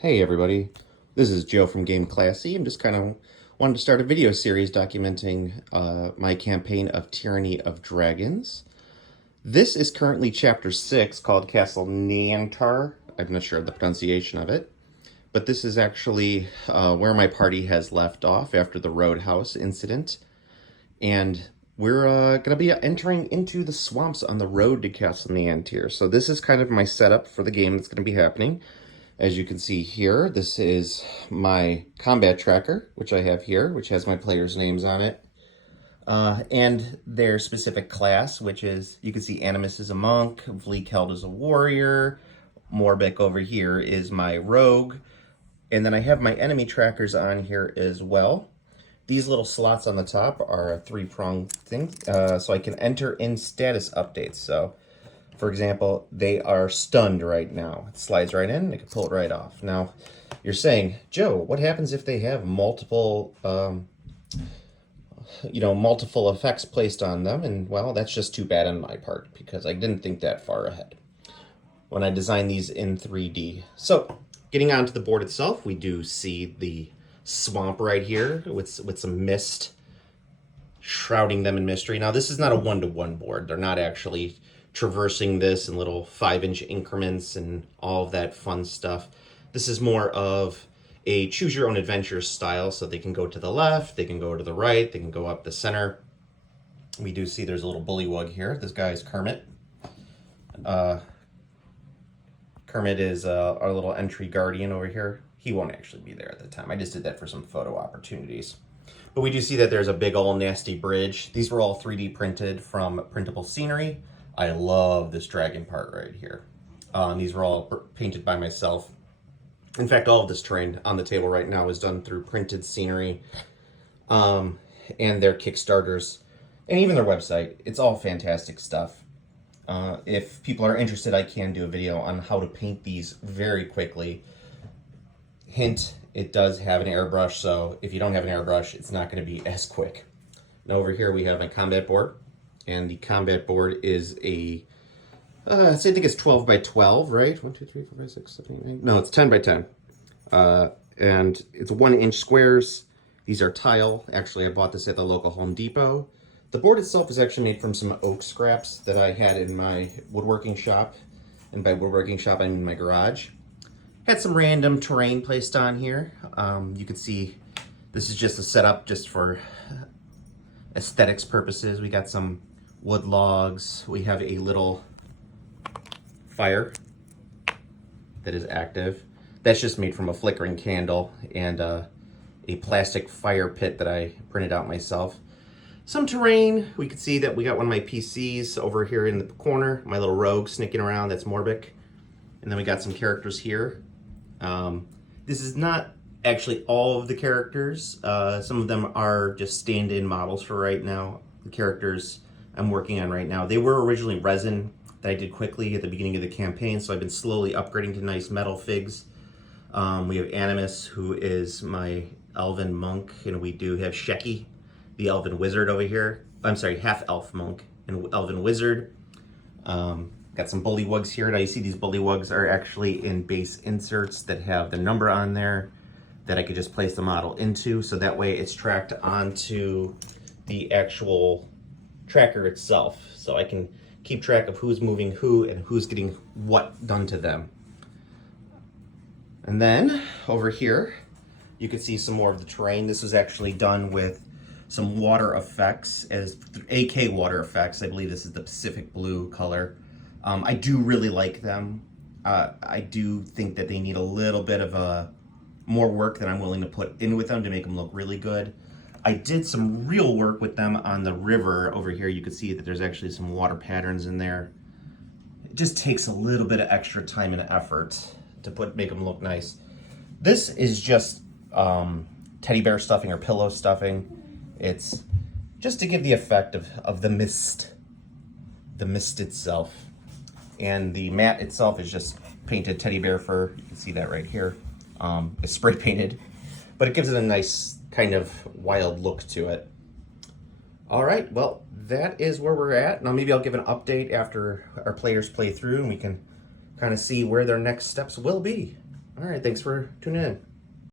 Hey everybody, this is Joe from Game Classy. I'm just kind of wanted to start a video series documenting my campaign of Tyranny of Dragons. This is currently Chapter 6 called Castle Neantar. I'm not sure of the pronunciation of it, but this is actually where my party has left off after the Roadhouse incident. And we're going to be entering into the swamps on the road to Castle Neantar. So this is kind of my setup for the game that's going to be happening. As you can see here, this is my combat tracker, which I have here, which has my players' names on it. And their specific class, which is, you can see Animus is a monk, Vleekeld is a warrior, Morbik over here is my rogue, and then I have my enemy trackers on here as well. These little slots on the top are a three-pronged thing, so I can enter in status updates. So, for example, they are stunned right now. It slides right in, I can pull it right off. Now, you're saying, Joe, what happens if they have multiple, multiple effects placed on them? And, well, that's just too bad on my part, because I didn't think that far ahead when I designed these in 3D. So, getting onto the board itself, we do see the swamp right here with some mist shrouding them in mystery. Now, this is not a one-to-one board. They're not actually traversing this in little 5-inch increments and all of that fun stuff. This is more of a choose your own adventure style, so they can go to the left, they can go to the right, they can go up the center. We do see there's a little bullywug here. This guy is Kermit. Kermit is our little entry guardian over here. He won't actually be there at the time. I just did that for some photo opportunities. But we do see that there's a big old nasty bridge. These were all 3D printed from Printable Scenery. I love this dragon part right here. These were all painted by myself. In fact, all of this terrain on the table right now is done through Printed Scenery and their Kickstarters and even their website. It's all fantastic stuff. If people are interested, I can do a video on how to paint these very quickly. Hint, it does have an airbrush, so if you don't have an airbrush, it's not going to be as quick. Now over here we have my combat board, and the combat board is a, I think it's 12 by 12, right? 1, 2, 3, 4, 5, 6, 7, 8, 9. No, it's 10 by 10. And it's 1-inch squares. These are tile. Actually, I bought this at the local Home Depot. The board itself is actually made from some oak scraps that I had in my woodworking shop. And by woodworking shop, I mean my garage. Had some random terrain placed on here. You can see this is just a setup just for aesthetics purposes. We got some wood logs. We have a little fire that is active. That's just made from a flickering candle and a plastic fire pit that I printed out myself. Some terrain. We can see that we got one of my PCs over here in the corner. My little rogue sneaking around. That's Morbik. And then we got some characters here. This is not actually all of the characters. Some of them are just stand-in models for right now. The characters I'm working on right now, they were originally resin that I did quickly at the beginning of the campaign, so I've been slowly upgrading to nice metal figs. We have Animus, who is my elven monk, and we do have Sheki, the elven wizard over here. I'm sorry, half-elf monk and elven wizard. Got some bullywugs here. Now you see these bullywugs are actually in base inserts that have the number on there that I could just place the model into, so that way it's tracked onto the actual tracker itself, so I can keep track of who's moving who and who's getting what done to them. And then over here you can see some more of the terrain. This was actually done with some water effects, as AK water effects. I believe this is the Pacific Blue color. I do really like them. I do think that they need a little bit of more work than I'm willing to put in with them to make them look really good. I did some real work with them on the river over here. You can see that there's actually some water patterns in there. It just takes a little bit of extra time and effort to make them look nice. This is just teddy bear stuffing or pillow stuffing. It's just to give the effect of the mist itself. And the mat itself is just painted teddy bear fur. You can see that right here. It's spray painted, but it gives it a nice kind of wild look to it. All right, well, that is where we're at. Now maybe I'll give an update after our players play through and we can kind of see where their next steps will be. All right, thanks for tuning in.